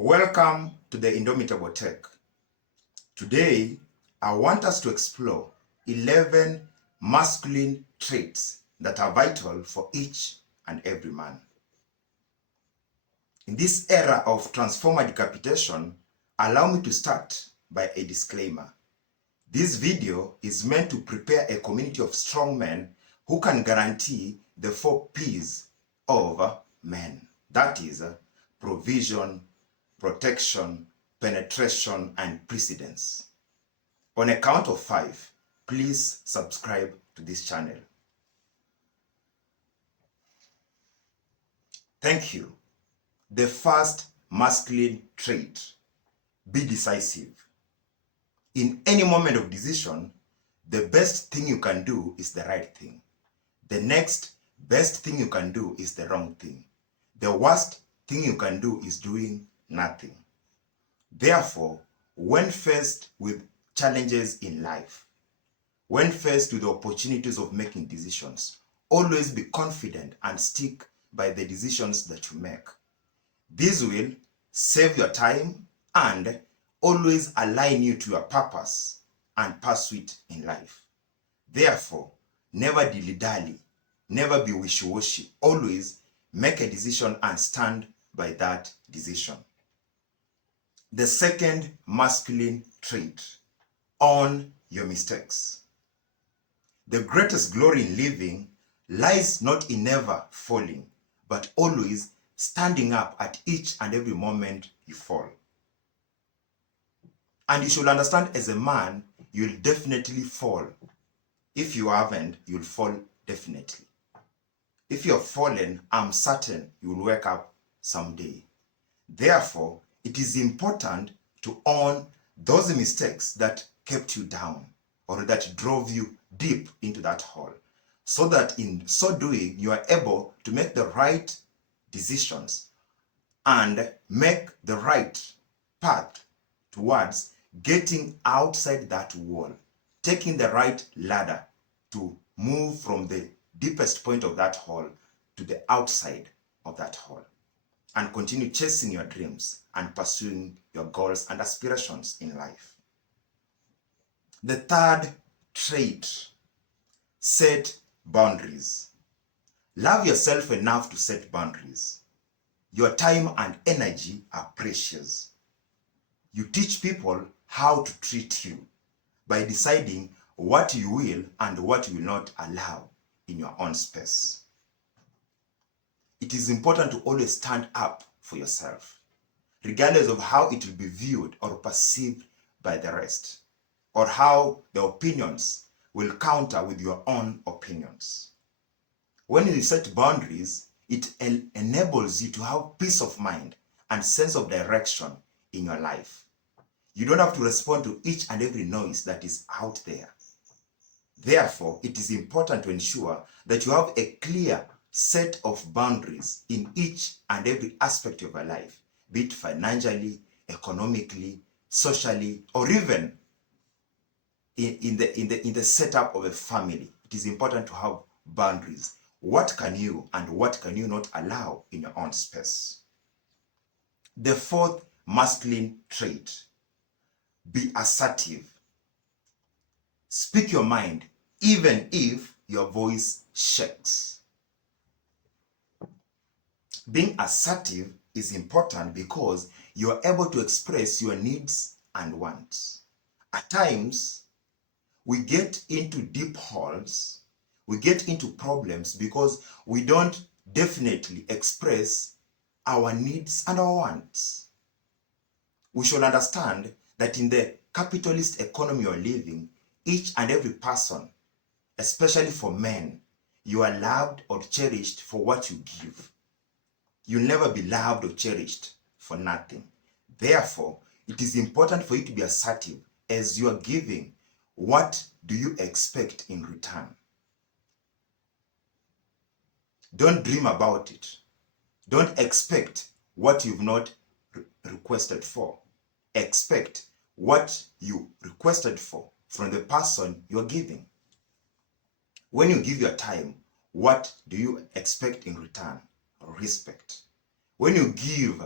Welcome to the Indomitable Tech. Today, I want us to explore 11 masculine traits that are vital for each and every man. In this era of transformer decapitation, allow me to start by a disclaimer. This video is meant to prepare a community of strong men who can guarantee the 4 P's of men. That is, provision, protection, penetration, and precedence. On a count of 5, please subscribe to this channel. Thank you. The first masculine trait: be decisive. In any moment of decision, the best thing you can do is the right thing. The next best thing you can do is the wrong thing. The worst thing you can do is doing nothing. Therefore, when faced with challenges in life, when faced with the opportunities of making decisions, always be confident and stick by the decisions that you make. This will save your time and always align you to your purpose and pursuit in life. Therefore, never dilly-dally, never be wishy-washy. Always make a decision and stand by that decision. The second masculine trait: own your mistakes. The greatest glory in living lies not in never falling, but always standing up at each and every moment you fall. And you should understand, as a man, you'll definitely fall. If you haven't, you'll fall definitely. If you're fallen, I'm certain you'll wake up someday. Therefore, it is important to own those mistakes that kept you down or that drove you deep into that hole, so that in so doing, you are able to make the right decisions and make the right path towards getting outside that wall, taking the right ladder to move from the deepest point of that hole to the outside of that hole, and continue chasing your dreams and pursuing your goals and aspirations in life. The third trait: set boundaries. Love yourself enough to set boundaries. Your time and energy are precious. You teach people how to treat you by deciding what you will and what you will not allow in your own space. It is important to always stand up for yourself, regardless of how it will be viewed or perceived by the rest, or how the opinions will counter with your own opinions. When you set boundaries, it enables you to have peace of mind and sense of direction in your life. You don't have to respond to each and every noise that is out there. Therefore, it is important to ensure that you have a clear set of boundaries in each and every aspect of your life, be it financially, economically, socially, or even in the setup of a family. It is important to have boundaries. What can you and what can you not allow in your own space? The fourth masculine trait: be assertive. Speak your mind, even if your voice shakes. Being assertive is important because you are able to express your needs and wants. At times, we get into deep holes, we get into problems because we don't definitely express our needs and our wants. We should understand that in the capitalist economy you're living, each and every person, especially for men, you are loved or cherished for what you give. You'll never be loved or cherished for nothing. Therefore, it is important for you to be assertive as you are giving. What do you expect in return? Don't dream about it. Don't expect what you've not requested for. Expect what you requested for from the person you're giving. When you give your time, what do you expect in return? Respect. When you give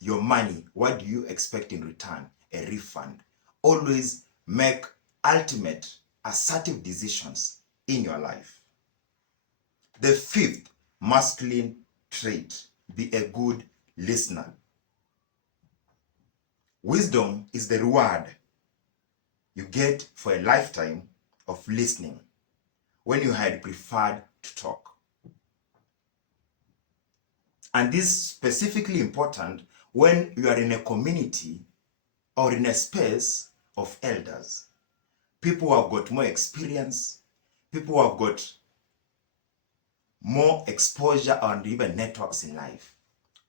your money, what do you expect in return? A refund. Always make ultimate, assertive decisions in your life. The fifth masculine trait, be a good listener. Wisdom is the reward you get for a lifetime of listening when you had preferred to talk. And this is specifically important when you are in a community or in a space of elders. People who have got more experience, people who have got more exposure and even networks in life.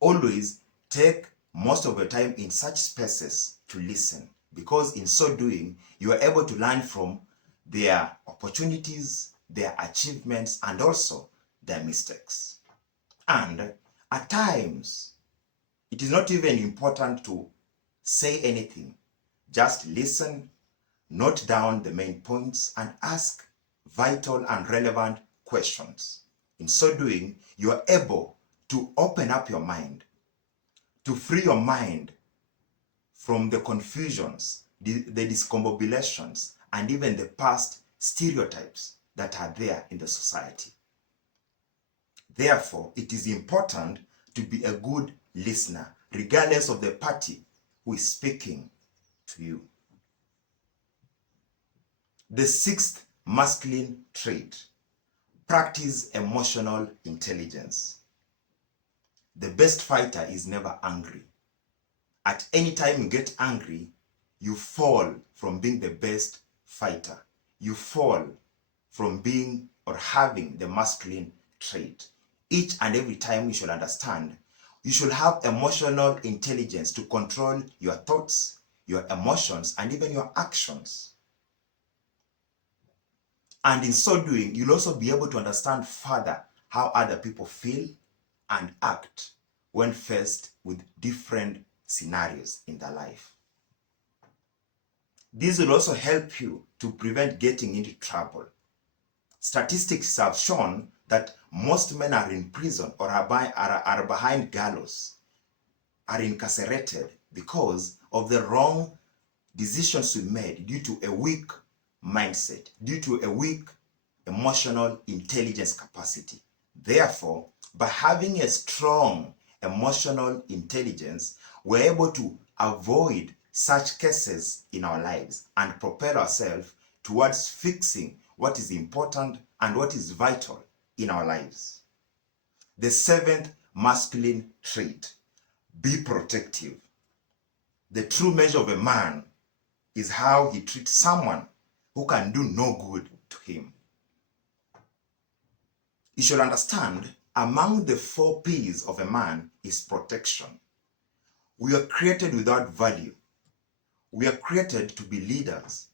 Always take most of your time in such spaces to listen, because in so doing, you are able to learn from their opportunities, their achievements, and also their mistakes. And at times, it is not even important to say anything. Just listen, note down the main points, and ask vital and relevant questions. In so doing, you are able to open up your mind, to free your mind from the confusions, the discombobulations, and even the past stereotypes that are there in the society. Therefore, it is important to be a good listener, regardless of the party who is speaking to you. The sixth masculine trait, practice emotional intelligence. The best fighter is never angry. At any time you get angry, you fall from being the best fighter. You fall from being or having the masculine trait. Each and every time you should understand, you should have emotional intelligence to control your thoughts, your emotions, and even your actions. And in so doing, you'll also be able to understand further how other people feel and act when faced with different scenarios in their life. This will also help you to prevent getting into trouble. Statistics have shown that most men are in prison or are behind gallows, are incarcerated because of the wrong decisions we made due to a weak mindset, due to a weak emotional intelligence capacity. Therefore, by having a strong emotional intelligence, we're able to avoid such cases in our lives and propel ourselves towards fixing what is important and what is vital in our lives. The seventh masculine trait, be protective. The true measure of a man is how he treats someone who can do no good to him. You should understand, among the 4 P's of a man is protection. We are created without value. We are created to be leaders.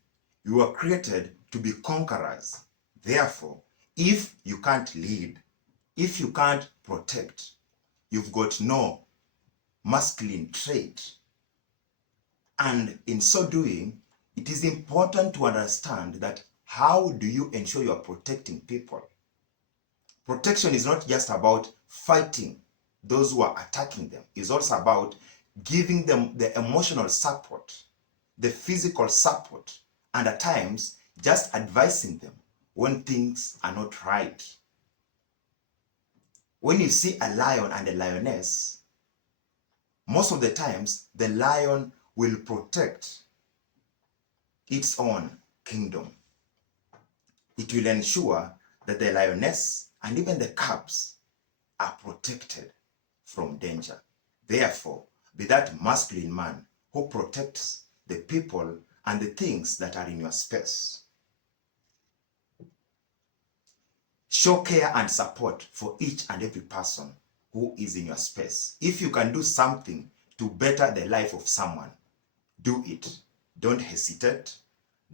You are created to be conquerors. Therefore, if you can't lead, if you can't protect, you've got no masculine trait. And in so doing, it is important to understand that how do you ensure you are protecting people? Protection is not just about fighting those who are attacking them. It's also about giving them the emotional support, the physical support, and at times just advising them when things are not right. When you see a lion and a lioness, most of the times the lion will protect its own kingdom. It will ensure that the lioness and even the cubs are protected from danger. Therefore, be that masculine man who protects the people and the things that are in your space. Show care and support for each and every person who is in your space. If you can do something to better the life of someone, do it. Don't hesitate.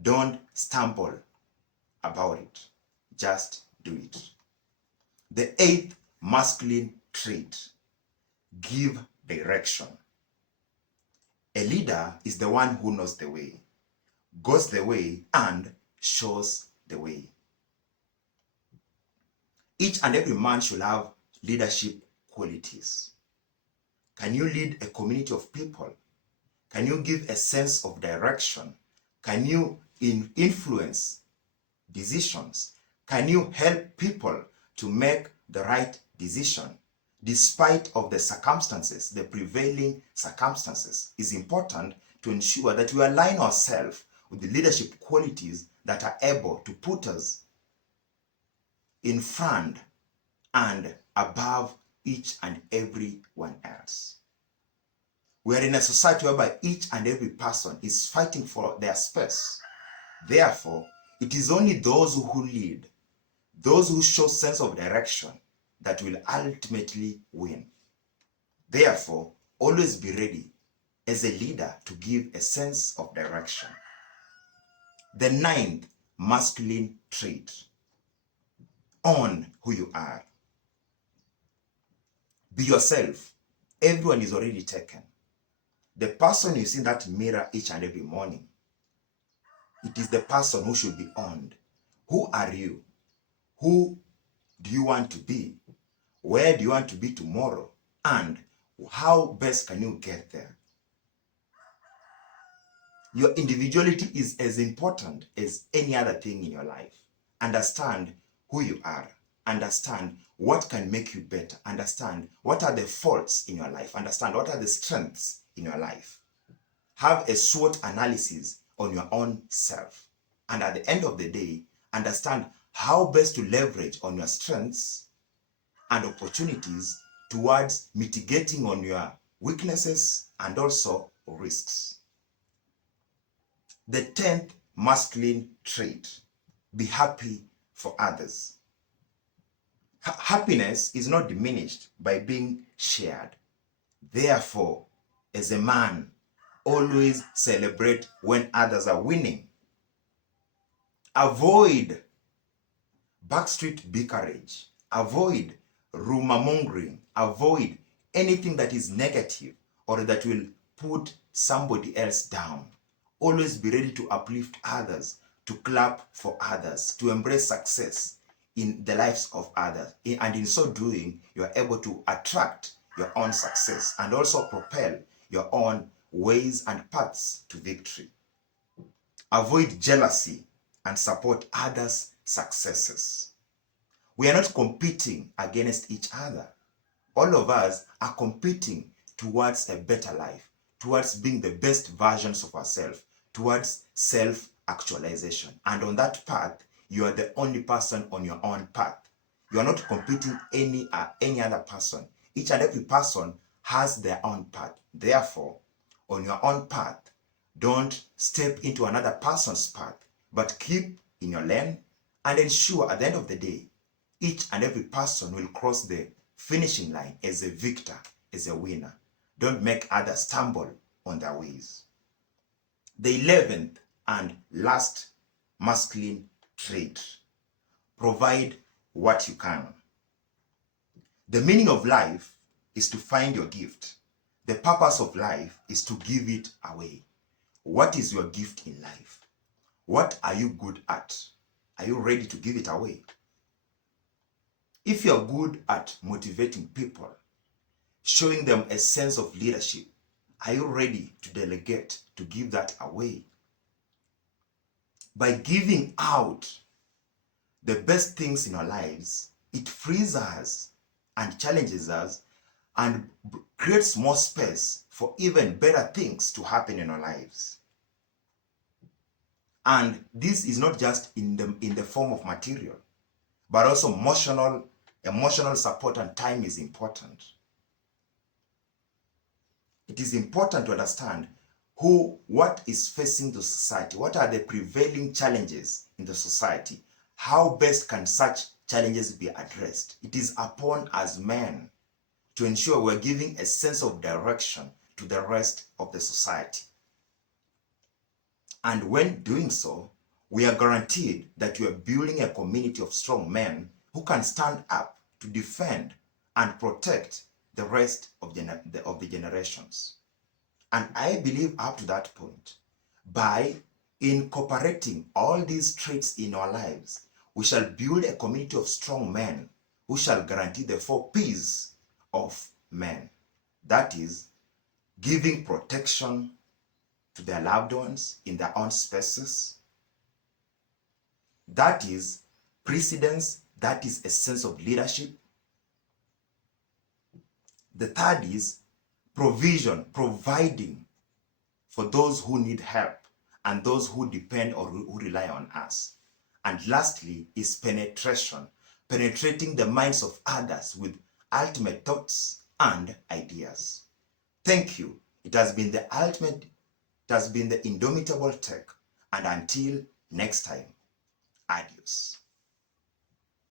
Don't stumble about it. Just do it. The 8th masculine trait, give direction. A leader is the one who knows the way, goes the way, and shows the way. Each and every man should have leadership qualities, Can you lead a community of people? Can you give a sense of direction? Can you influence decisions? Can you help people to make the right decision despite of the circumstances, the prevailing circumstances? It's important to ensure that we align ourselves with the leadership qualities that are able to put us in front and above each and every one else. We are in a society whereby each and every person is fighting for their space. Therefore, it is only those who lead, those who show sense of direction, that will ultimately win. Therefore, always be ready as a leader to give a sense of direction. The 9th masculine trait: own who you are. Be yourself. Everyone is already taken. The person you see in that mirror each and every morning, it is the person who should be owned. Who are you? Who do you want to be? Where do you want to be tomorrow? And how best can you get there? Your individuality is as important as any other thing in your life. Understand who you are. Understand what can make you better. Understand what are the faults in your life. Understand what are the strengths in your life. Have a SWOT analysis on your own self. And at the end of the day, understand how best to leverage on your strengths and opportunities towards mitigating on your weaknesses and also risks. The 10th masculine trait: be happy for others. Happiness is not diminished by being shared. Therefore, as a man, always celebrate when others are winning. Avoid backstreet bickerage. Avoid rumor mongering. Avoid anything that is negative or that will put somebody else down. Always be ready to uplift others, to clap for others, to embrace success in the lives of others. And in so doing, you are able to attract your own success and also propel your own ways and paths to victory. Avoid jealousy and support others' successes. We are not competing against each other. All of us are competing towards a better life, towards being the best versions of ourselves, towards self-actualization. And on that path, you are the only person on your own path. You are not competing any other person. Each and every person has their own path. Therefore, on your own path, don't step into another person's path, but keep in your lane and ensure at the end of the day, each and every person will cross the finishing line as a victor, as a winner. Don't make others stumble on their ways. The 11th and last masculine trait: provide what you can. The meaning of life is to find your gift. The purpose of life is to give it away. What is your gift in life? What are you good at? Are you ready to give it away? If you're good at motivating people, showing them a sense of leadership, are you ready to delegate, to give that away? By giving out the best things in our lives, it frees us and challenges us and creates more space for even better things to happen in our lives. And this is not just in the form of material, but also emotional support and time is important. It is important to understand what is facing the society, what are the prevailing challenges in the society, how best can such challenges be addressed. It is upon as men to ensure we're giving a sense of direction to the rest of the society. And when doing so, we are guaranteed that we are building a community of strong men who can stand up to defend and protect the rest of the generations. And I believe up to that point, by incorporating all these traits in our lives, we shall build a community of strong men who shall guarantee the 4 P's of men. That is, giving protection to their loved ones in their own spaces. That is, precedence. That is a sense of leadership. The third is provision, providing for those who need help and those who depend or who rely on us. And lastly is penetration, penetrating the minds of others with ultimate thoughts and ideas. Thank you. It has been the ultimate, it has been the indomitable tech. And until next time, adios.